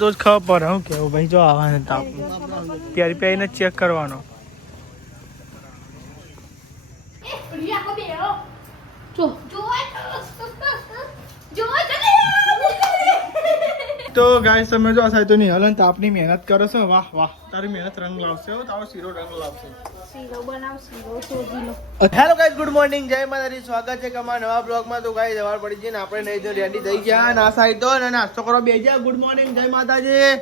તો જ ખબર પડે હું કેવું ભાઈ જો આવવાને તાપ ત્યારે પહેરીને ચેક કરવાનો. તો ગાઈસ તમે જો સાહેબ તો નિહલન તાપની મહેનત કરો છો. વાહ વાહ, તારી મહેનત રંગ લાવશે. તારો શીરો રંગ લાવશે. હેલો ગાઈસ, ગુડ મોર્નિંગ, જય માતાજી. સ્વાગત છે અમારા નવા બ્લોગમાં. તો ગાઈસ સવાર પડી છે ને આપણે નહીં તો રેડી થઈ ગયા ના સાહેબ તો અને નાસ્તો કરો બે ગયા. ગુડ મોર્નિંગ, જય માતાજી.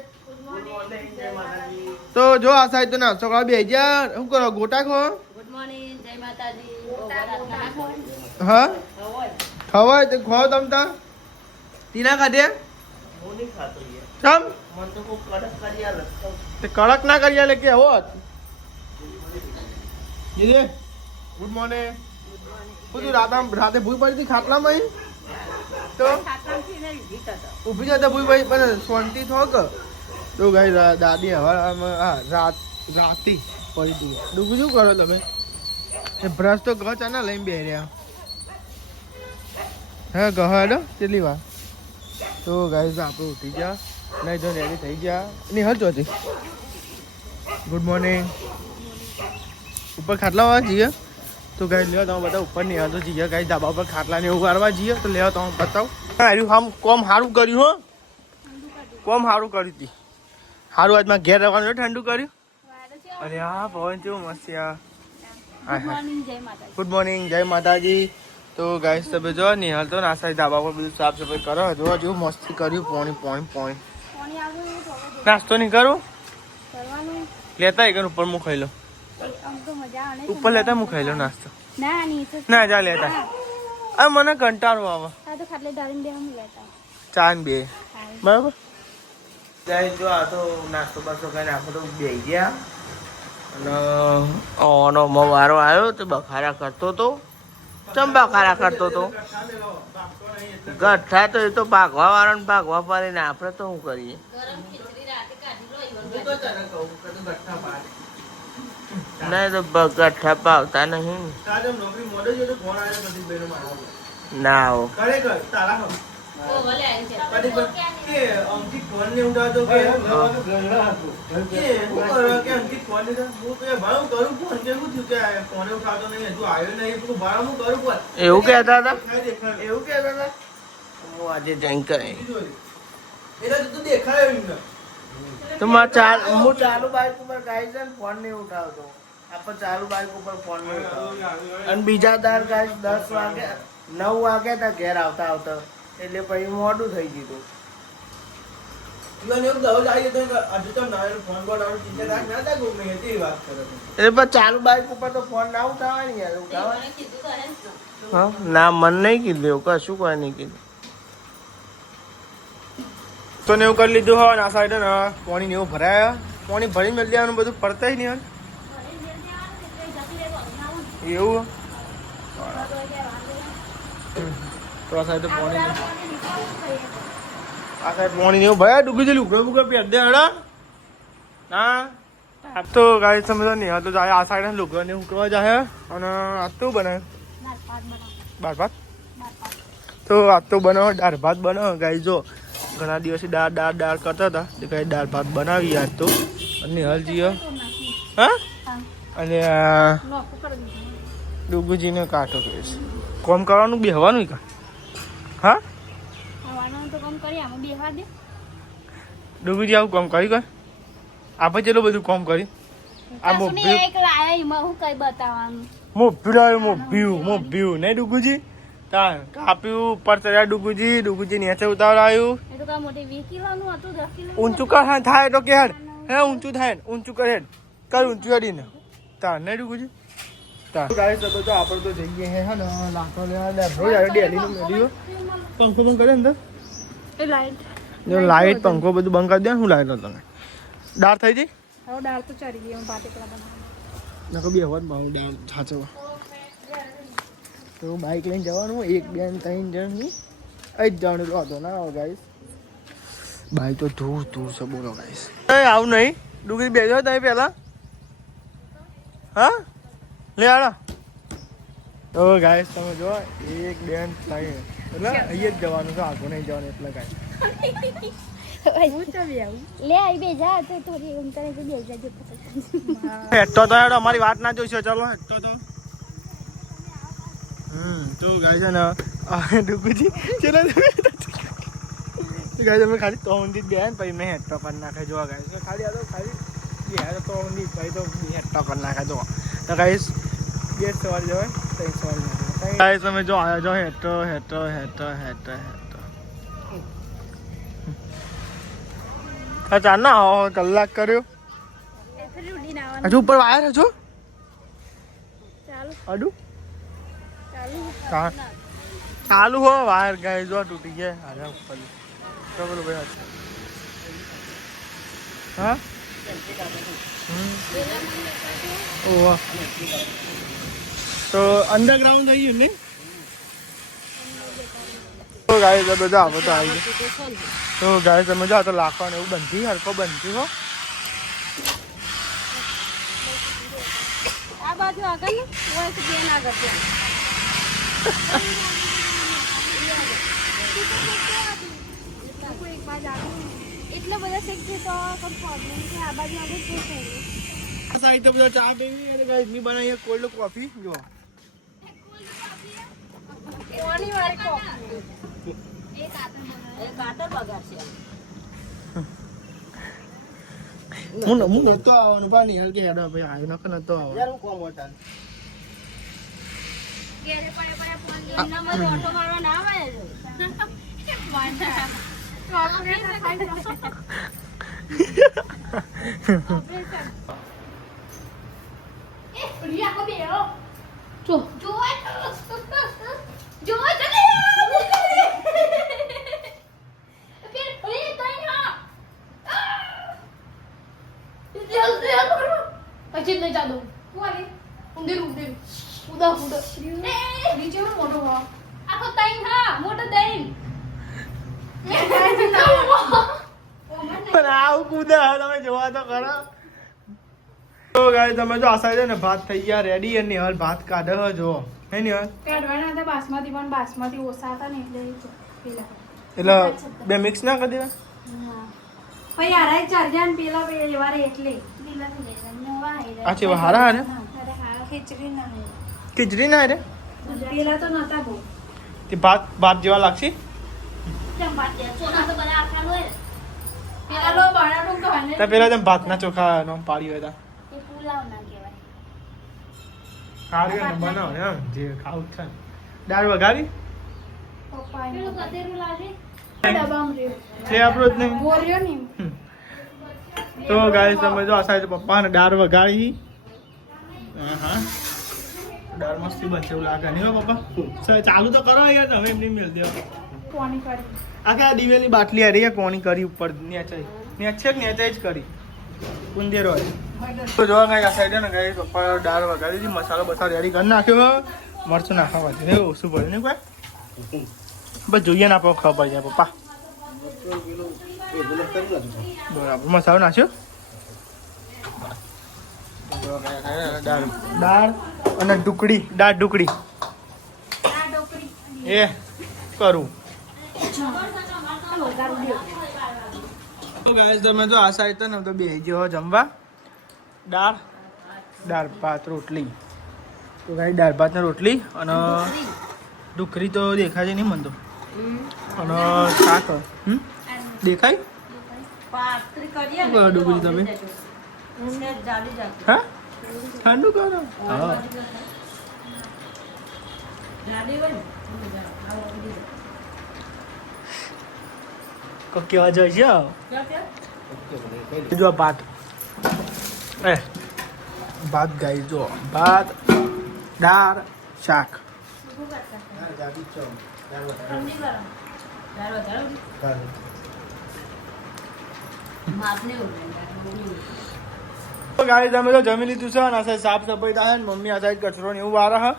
તો જો આ સાહેબ તો નાસ્તો કરો બે ગયા. શું કરો ગોટા ખો? ગુડ મોર્નિંગ, જય માતાજી. હા ખવાય તો ખો તમ તા તીના ખાધે ચમ મન તો કો કડક કરી આલે તે કડક ના કરી આલે કે હોત. GJ good morning. બધું રાતે ભૂઈ પડી હતી ખાટલામાં તો ઊભી જતા ભૂઈ પડી પણ શાંતિ થોક. તો ગાઈ દાદી હવા રાતી પડી હતી. ડૂબું શું કરો તમે? એ બ્રશ તો ગચ ના લઈને બે રહ્યા. હા ગહાડો કેટલી વાર. તો ગાઈઝ આપણે ઉઠી ગયા નહીં જો રેડી થઈ ગયા. એની હજ હતી. Good morning. ઉપર ખાટલા વાળા જઈએ તો ગાઈ લેવા તમે બધા ઉપર નહીં હતો જઈએ ગાઈ ધાબા ઉપર ખાટલા ને એવું વાળવા જઈએ તો લેવા તમે બતાવો. આમ કોમ સારું કર્યું હો, કોમ સારું કર્યું હતી. સારું આજમાં ઘેર રહેવાનું ઠંડુ કર્યું. અરે હા પવન કેવું મસ્ત યાર. ગુડ મોર્નિંગ, જય માતાજી. તો ગાઈસ તમે જો નિહાલ તો નાસ્તા ધાબા પર બધું સાફ સફાઈ કરો. જો જેવું મસ્તી કર્યું. પોણી નાસ્તો નહીં કરું લેતા એક ઉપર હું ખાઈ લો. ઉપર લેતા હું ખાઈ લો નાસ્તો. ના જા લેતા. અરે મને કંટાળો આવે. ચાન બે બરાબર. જો આ તો નાસ્તો બાસ્તો કઈ નાખો તો બે ગયા અને ઓનો વારો આવ્યો તો બખારા કરતો તો. ચમ બખારા કરતો તો? ગઠ્ઠા તો એ તો ભાગવા વાળા ને ભાગવા પડે ને આપણે તો શું કરીએ? નહીં તો ગઠ્ઠા પાવતા નહીં ના હો. એવું કેતા હતા હું આજે જઈ કરે તો હું ચાલુ બાઈક ઉપર ગાઈ છે ફોન નહીં ઉઠાવતો. આપણે ચાલુ બાઈક ઉપર ફોન નહીં ઉઠાવતો. અને બીજા દાર ગાય 10 વાગે 9 વાગ્યા તા ઘેર આવતા આવતા એટલે પછી મોડું થઈ ગયું. ચાલુ બાઈક ઉપર તો ફોન ના ઉઠાવાય ને યાર. ઉઠાવાય ના મન નહીં કીધું કશું કોઈ નહીં કીધું. તો ને એવું કરી લીધું હોય ને આ સાઈડ ને પાણી ને એવું ભરાયા. પાણી ભરીને મેળ દેવાનું બધું પડતા જ નહીં એવું. તો આ સાઈડ પાણી ને એવું ભરાયા. ડૂબી જઈ લુગડો બુગડો પહેર દે હડા હા. આજ તો ગાડી સમજો નહીં તો જાય આ સાઈડ લુગડો ને ઉકળવા જાય. અને આજ તો બનાવે દાળ ભાત. તો આજ તો બનાવો દાળ ભાત બનાવો ગાઈ. જો ઘણા દિવસથી દાળ કરતા હતા તો કઈ દાળ ભાત બનાવી આજ તો. અને હલજી હા અને ડુગુજીને કાંટો કહે છે કોમ કરવાનું બેહવાનું કા. હા ડુગુજી આવું કામ કરી કર. આપણે ચેલું બધું કામ કરી. આ મોભ્યું નહીં ડુગુજી કાપ્યું ઉપર ચડ્યા. ડુગુજી નીચે ઉતારાયું. ઊંચું કર થાય તો કે હે ઊંચું થાય ઊંચું કરે કર ઊંચું અડીને તાર નહીં ડુગુજી તાર. આપણે તો જઈએ હે ને લાખો લેવા ડેલી નું મેળ્યું. પંખો બંધ કરે અંદર લાઈટ પંખો બધું બંધ કરી દે. શું લાઈટ તને દાળ થઈ ગઈ? દાળ તો ચડી ગઈ. નાખો બે હવા ભાવ દાળ સાચવા. તો બાઈક લઈને જવાનું 1 2 3 જણ જ જવાનું હતો ના ગાઈસ. બાઈક તો દૂર છે બોલો ગાઈસ. આવું નહીં ડુગરી બેસો તમે પેલા હા લે આડા. તો ગાઈસ તમે જો 1 2 3 એટલે અહીંયા જ જવાનું છે આગળ નહીં જવાનું એટલે ગાઈસ. લે આવી બે જા તો થોડી એમ કરે બે જા જો હેઠો તો હેડો અમારી વાત ના જોઈશો ચલો હેઠો તો તો ગાય છે ને ડુગુજી ચલો ગાય અમે ખાલી તો ઊંધી બે ને પછી મેં હેઠો કરી નાખે જોવા ગાય ખાલી આ તો ખાલી બે તો ઊંધી પછી તો હેઠો કરી નાખે જો તો ગાઈસ બે સવારી જવાય ત્રણ સવારી ના ગાઈસ તમે જો આવ્યા જો હેઠો હેઠો હેઠો હેઠો હેઠો ચાર ના કલાક કર્યો હજુ ઉપર વાયર હજુ અડું ચાલુ હો વાયર ગાય જો તૂટી ગયા અરે ઉપર બોલો ભાઈ હા ઓહ તો અંડરગ્રાઉન્ડ થઈ ગયું ને તો ગાય બધા આવો તો આવી ગયો તો ગાય તમે જાઓ તો લાખવાનું એવું બનતી હરકો બનતી હો આ બાજુ આગળ ને ઓય તો બેન આગળ છે એટલો બધા શેક છે તો કોઈ પ્રોબ્લેમ છે આ બાજુ આગળ શું થઈ સાઈડ તો બધો ચા પીવી અને ગાઈસ ની બનાવી કોલ્ડ કોફી જો કોની વાળી કોફી એક આટર બગાડશે હું નતો આવવાનું પાણી હલકે હેડો ભાઈ આવ્યો નકો નતો આવવાનો યાર હું કોમ હોતા ઘેરે પાડે ફોન લઈને નંબર ઓટો મારવા ના આવે તો આપણે ખાઈ એ પ્રિયા કો બેરો જો જો જો ચલે फिर अरे ताई हां अजित नहीं जा दो वाले उंदे उदा नीचे मोटो हो आखो ताई हां मोटो दई પણ આવું કુદા તમે જોવા તો ખરો તો ગાઈસ તમે જો આ સાઈડ ને ભાત થઈ ગયા રેડી અને હાલ ભાત કાઢે હો જો હે ને કાઢવાના હતા બાસમતી પણ બાસમતી ઓછા હતા ને એટલે પેલા એટલે બે મિક્સ ના કરી દેવા પછી આરાય ચાર જાન પેલા બે વારે એટલે લીલા થઈ જાય નવા આયા આ છે હારા હારે અરે હા ખીચડી ના હે ખીચડી ના હારે પેલા તો નતા બહુ તે ભાત જેવા લાગશે કેમ ભાત દે ચોખા તો બધા આખા હોય પેલા લો બાળાનું તો હને તો પેલા તેમ ભાતના ચોખા નો પાડી હોય તા એ પુલાવ ના કહેવાય ખારી ને બનાવ એમ જે ખાવું છે દાળ વઘારી પપ્પા પેલું કદેરું લાગે ડબામ રે છે આપણો જ નહીં ગોરિયો ની તો ગાઈસ તમે જો આ સાઈડ પપ્પાને દાળ વઘારી હા દાળ મસ્તી બનશે એવું લાગે નહીં હો પપ્પા ચાલુ તો કરો યાર તમે એમની મેલ દેવો કોની કરી આખા દિવેલી બાટલી હારી કોની કરી ઉપર નેચે જ કરી કુંદેરો તો જોવા ગાય આ સાઈડ ને ગાય પપ્પા દાળ વઘારી દીધી મસાલો બસાલો રેડી કરી નાખ્યો મરચું નાખવા વાંચી ને ઓછું પડે ને કોઈ બસ જોઈએ ને આપણે ખબર જાય પપ્પા બરાબર મસાલો નાખ્યો દાળ અને દાળ ઢુકડી એ કરું તો ગાઈસ તમે જો આ સાઈડ તો ને તો બે જેવો જમવા દાળ ભાત રોટલી તો ગાઈ દાળ ભાત ને રોટલી અને ઢુકરી તો દેખાય છે નહીં મને તો અને શાક દેખાય ડુંગળી તમે હા ઠંડુ કરો હા કેવા જાય છે જો ભાત ભાત ગાઈ જો ભાત દાળ શાક ગાડી તમે તો જમી લીધું છે ને આ સાઈડ સાફ સફાઈ થાય ને મમ્મી આ સાઈડ કચરો ને એવું વારે હા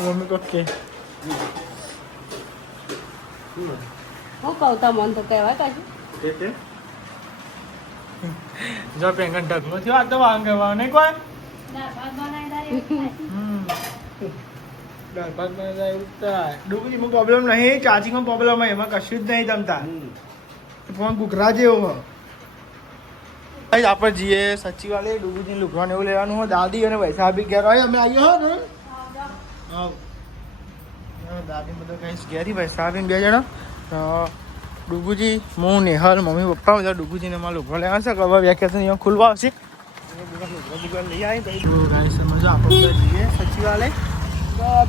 મમ્મી ઓકે હું કહું તો મન તો કહેવાય કાજુ જો પેંગન ઢગલો થયો આ તો વાંગે વાવ નહીં કોઈ દાળ ભાત બનાવતા એવું થાય ડુંગળીમાં પ્રોબ્લેમ નહીં ચાર્જિંગમાં પ્રોબ્લેમ હોય એમાં કશું જ નહીં તમતા ફોન ઘૂઘરા જેવો હોય આપણે જઈએ સચિવાલય ડુંગળીની લુગડાને એવું લેવાનું હોય દાદી અને પૈસા બી ઘેર હોય અમે આવીએ હો ને દાદી બધો કહીશ ઘેરી પૈસા આપીને 2 જણા તો ડુગુજી હું નેહલ મમ્મી પપ્પા બધા ડુગુજીને મારા લુગડા લેવા છે હવે વેકેશન અહીંયા ખુલવા આવશે લઈ આવી મજા આપણે જઈએ સચિવાલય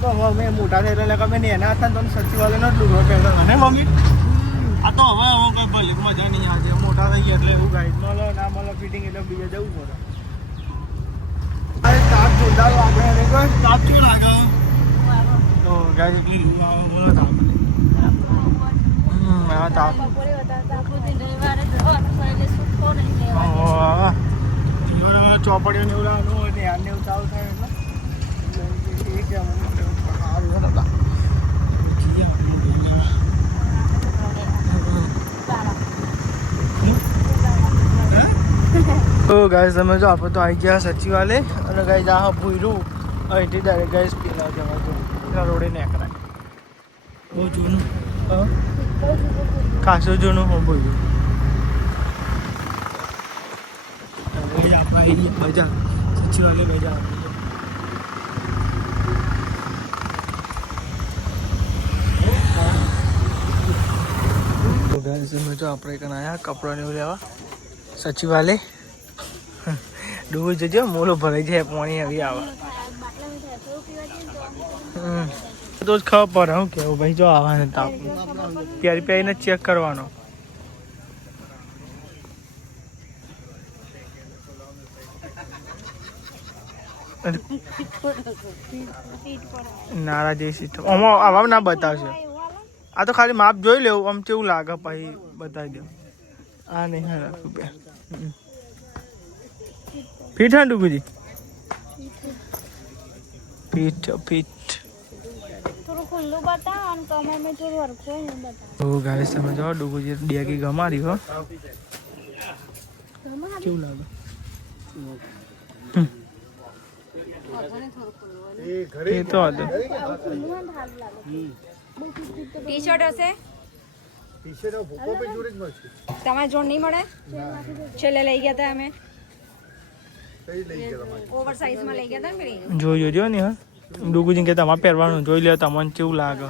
તો હવે મોટા થઈ એટલે અમે એના હતા ને તો સચિવાલયનો જ લુગડો પહેરતા હતા ને મમ્મી આ તો હવે કઈ ભાઈ મજા નહીં આજે મોટા થઈ ગયા એટલે એવું ગાઈડ મળે ના મળે ફિટિંગ એટલે બીજે જવું પડે અરે તાપ જોરદાર લાગે અને કોઈ તાપ કેવું લાગે તો ગાય એટલી બોલો તાપ હા તાપ ચોપડીઓ ને એવું લાવવાનું હોય ને યારને એવું ચાલુ થાય એટલે એ કેમ સારું હતા તો ગાઈસ તમે જો આપણે તો આવી ગયા સચિવાલય અને ગાઈસ આ ભૂયરું અહીંથી ડાયરેક્ટ ગાઈસ પેલા જવા તો પેલા રોડે નીકળાય બહુ જૂનું ખાસું જૂનું હું ભૂયરું બજાર સચિવાલય બજાર તો ગાઈસ તમે જો આપણે કને આવ્યા કપડાને એવું લેવા સચિવાલય ડૂબી જજો મોલો ભરાઈ જાય પાણી આવી આવે તો જ ખબર પડે હું કેવું ભાઈ જો આવવાને તાપ પ્યારી પ્યારીને ચેક કરવાનો નારા જે સિસ્ટમ આમાં આવા ના બતાવશે આ તો ખાલી માપ જોઈ લેવું આમ કેવું લાગે પછી બતાવી દઉં આ નહીં હા રૂપિયા ફીટ હા ડુગુજી ફીટ ફીટ ઓ ગાઈસ તમે જો ડુગુજી ડેગી ગમારી હો કેવું લાગે એ તો હતું ટી શર્ટ હશે તમારે જોડ નહીં મળે છેલ્લે લઈ ગયા હતા અમે ઓવર સાઇઝ માં લઈ ગયા હતા ને પેલી જોઈ જોજો ને હા ડુગુજી કે તમારે પહેરવાનું જોઈ લે તમને કેવું લાગે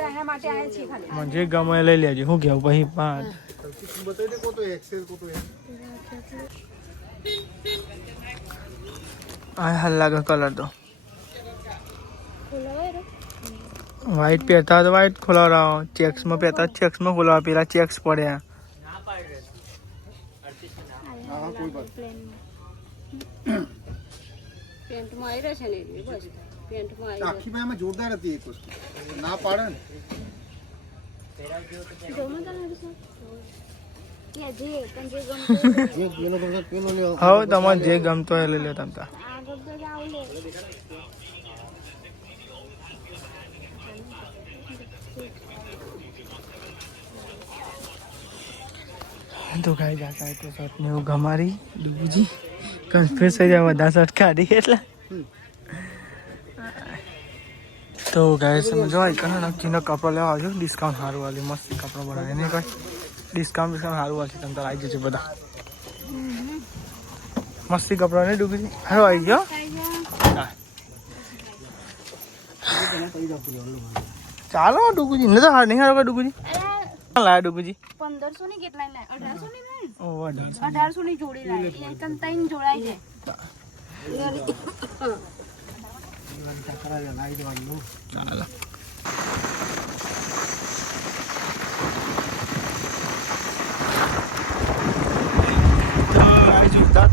એના માટે આયા છીએ ખાલી મને જે ગમે લઈ લેજો શું કેવું પછી 5 આ હાલ લાગે કલર તો વ્હાઈટ પહેરતા તો વ્હાઈટ ખોલાવડાવો ચેક્સમાં પહેરતા ચેક્સમાં ખોલાવો પેલા ચેક્સ પડ્યા પેન્ટમાં આવી રહ્યો છે ને બસ પેન્ટમાં આવી આખી ભાઈમાં જોરદાર હતી એક વસ્તુ ના પાડે ને હવે તમારે જે ગમતો હોય લઈ લે તમતા તો કાંઈ જાતા તો શર્ટ ને એવું ગમારી ડુબુજી કન્ફ્યુઝ થઈ જાય બધા શર્ટ કાઢી એટલે તો ગાઈસ તમે જો આઈકન નક્કીનો કપડો લેવા આવજો ડિસ્કાઉન્ટ સારું વાલી મસ્ત કપડો બનાવે નહીં કોઈ ડિસ્કાઉન્ટ સારું વાલી તમે તાર આવી જજો બધા મસ્તી કપડો ને ડુબુજી સારું આવી ગયો ચાલો ડુબુજી ને તો હાર નહીં હારો ડુબુજી લાયા ડુબુજી 1500 ની કેટલા લાય 1800 ની લાય ઓ 1800 ની જોડી લાય એ એકમ તઈન જોડાઈ છે ચાલો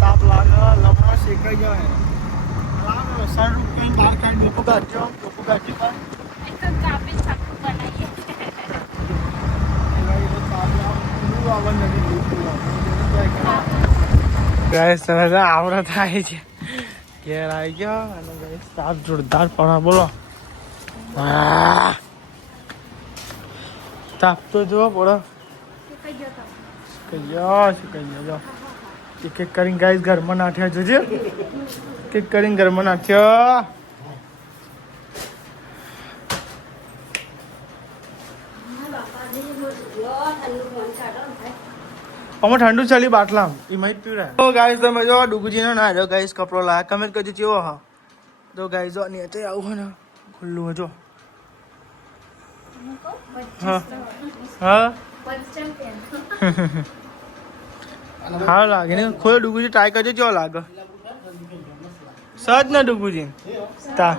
તાપ લાગે લમણો શેકાઈ જાય લાગે સર રૂપિયા બહાર કાઢી ડોકું કાઢજો એકમ કાપી છાપું બનાવીએ ગાઈસ તમે આવડત થાય છે ઘેર આવી ગયો અને ગાઈસ તાપ જોરદાર પડે બોલો તાપ તો જોવો પડો સુકાઈ ગયો એક એક કરીને ગાઈસ ઘરમાં નાખ્યા જોજે એક એક કરીને ઘરમાં નાખ્યો અમે ઠંડુ ચાલી બાટલામ એમાં જ પીવડાય તો ગાઈસ તમે જો ડુગુજીનો ના જો ગાઈસ કપડો લાયા કમેન્ટ કરજો કેવો હા તો ગાઈસ જો નીચે આવું હોય ને ખુલ્લું હોય જો હા હા હા લાગે ને ખોલો ડુગુજી ટ્રાય કરજો કેવો લાગે સજ ને ડુગુજી તા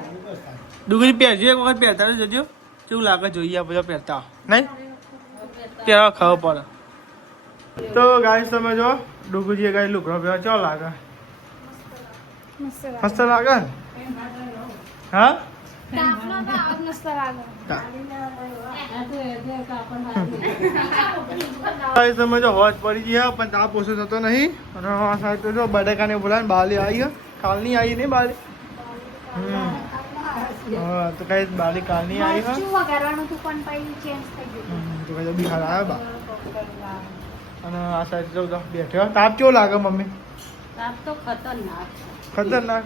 ડુગુજી પહેરજો એક વખત પહેરતા જજો કેવું લાગે જોઈએ આ બધા પહેરતા નહીં પહેરવા ખાવ પડે તો ગાઈસ તમે જો ડુગુજીએ ગાઈ લુકડો પહેરવા કેવો લાગે મસ્ત લાગે ને હા ગાઈસ તમે જો હોજ પડી ગયા પણ તાપ ઓછો થતો નહીં અને આ સાઈડ તો જો બટાકાને બોલાવે બાલી આવી કાલની આવી નહીં બાલી હા તો કઈ બાલી કાલની આવી હા તો કઈ બિહાર આવ્યા બા અને આ સાઈડ જો બેઠ્યો તાપ કેવો લાગે મમ્મી તાપ તો ખતરનાક ખતરનાક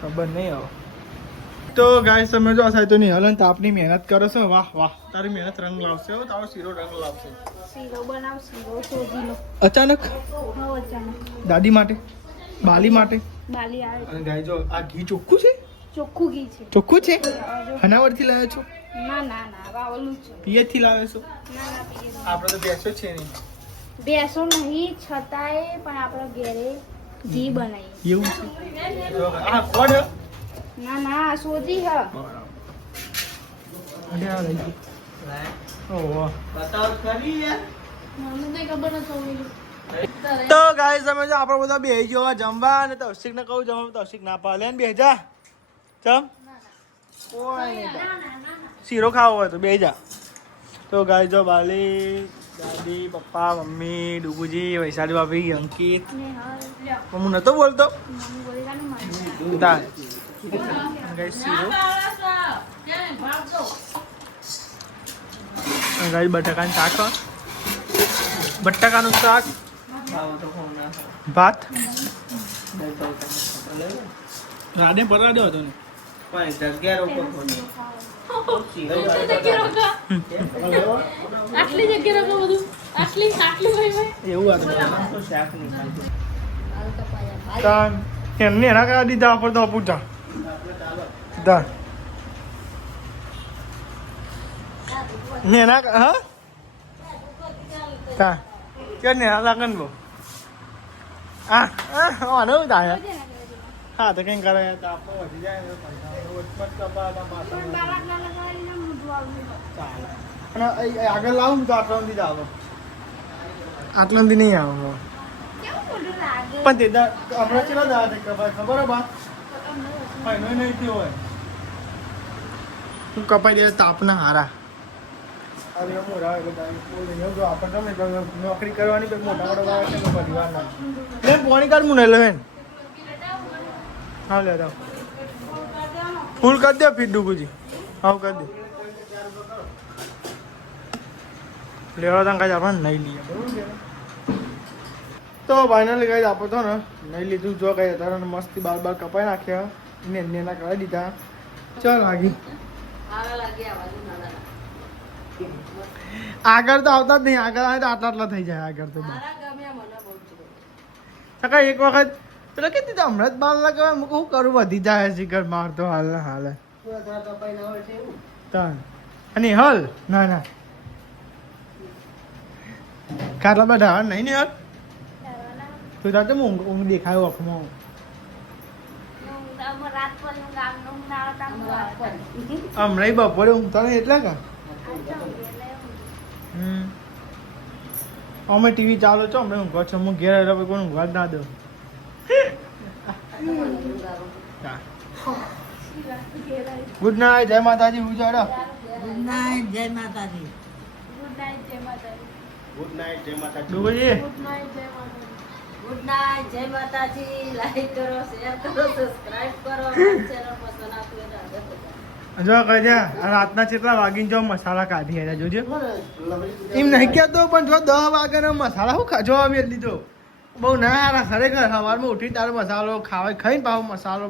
ખબર નહીં હવે તો ગાઈસ તમે જો આ સાઈડ તો નહીં હલન તાપની મહેનત કરો છો વાહ વાહ તારી મહેનત રંગ લાવશે હો તારો શીરો રંગ લાવશે શીરો બનાવ શીરો સોજીનો અચાનક દાદી માટે બાલી માટે બાલી આવે અને ગાઈ જો આ ઘી ચોખ્ખું છે ચોખ્ખું ઘી છે ચોખ્ખું છે હનાવરથી લાવ્યો છો ના ના ના વાવલું છે પિયરથી લાવ્યો છો ના ના પીએ આપણે તો બેસો છે નહીં બેસો નહીં છતાંય પણ આપણે ઘેરે ઘી બનાવીએ એવું છે આ કોડ ના ના સોજી હ અરે આ લઈ ગયો ઓહો બતાવ કરી યાર મને તો ખબર નથી તો ગાઈસ અમે જો આપણે બધા બેહી ગયો જમવા અને તૌશિક ને કહું જમવા તૌશિક ના પાલે ને બેહી જા ચમ કોઈ નહીં શીરો ખાવો હોય તો બેહી જા તો ગાઈસ જો બાલી દાદી પપ્પા મમ્મી ડુગુજી વૈશાલી ભાભી અંકિત હું નતો બોલતો તા ગાઈસ શીરો ગાઈસ બટાકાનું શાક બટાકાનું શાક ભાત રાડે પરાડે હતો ને આટલી જગ્યા રાખો બધું આટલી હોય એવું હતું એમને એના કરા દીધા આપણે તો પૂછા નેના હા કા કે નેના લાગન બો આનો થાય હા તો કઈ કરે તો આપણો વધી જાય અને આગળ લાવું તો આટલા સુધી જ આવે આટલા સુધી નહીં આવે પણ તે હમણાં ચેલા દાવા ખબર હે બા નહીં થયો હોય હું કપાઈ દે તાપના હારા અરે મોરા જો આપણે તમે નોકરી કરવાની તો મોટા મોટા આવે છે પરિવાર ના લે પોણી કાઢ મુને લેવેન હા લે દો ફૂલ કરી દે ફીટ ડુગુજી હા કરી દે લેવા તંકા જ આપણે નહીં લઈએ બરોબર તો ફાઇનલી ગાઈસ આપણે તો ને નહીં લીધું જો કઈ અત્યારે મસ્તી બાર કપાઈ નાખ્યા ને નેના કરાવી દીધા ચાલ લાગી આગળ તો આવતા જ નહીં આગળ આવે તો આટલા થઈ જાય આગળ તો એક વખત પેલા કે દીધા હમણાં જ બાર લગાવે હું શું કરું વધી જાય શિખર માર તો હાલ હાલે અને હલ ના ના ખાટલા બધા હાલ નહીં ને હાલ તું તાર તો ઊંઘ દેખાયો આંખમાં હમણાં બપોરે ઊંઘતા નહીં એટલા કા અમે ટીવી ચાલો છો હમણાં ઊંઘવા છો હું ઘેર આવ્યા કોઈ ઊંઘવા જ ના દઉં ગુડ નાઇટ જય માતાજી ઉજાડો ગુડ નાઇટ જય માતાજી ગુડ નાઇટ જય માતાજી ગુડ નાઇટ જય માતાજી ડુગુજી ગુડ નાઇટ જય માતાજી લાઈક કરો શેર કરો સબસ્ક્રાઇબ કરો ચેનલ પસંદ આપજો જો કજા આ રાતના કેટલા વાગીને જો મસાલા કાઢી આવ્યા જોજો એમ નહીં કહેતો પણ જો 10 વાગ્યાનો મસાલા હું જોવા મેળ લીધો બહુ ના હારા ખરેખર સવારમાં ઉઠી તારો મસાલો ખાવાય ખાઈને પાછો મસાલો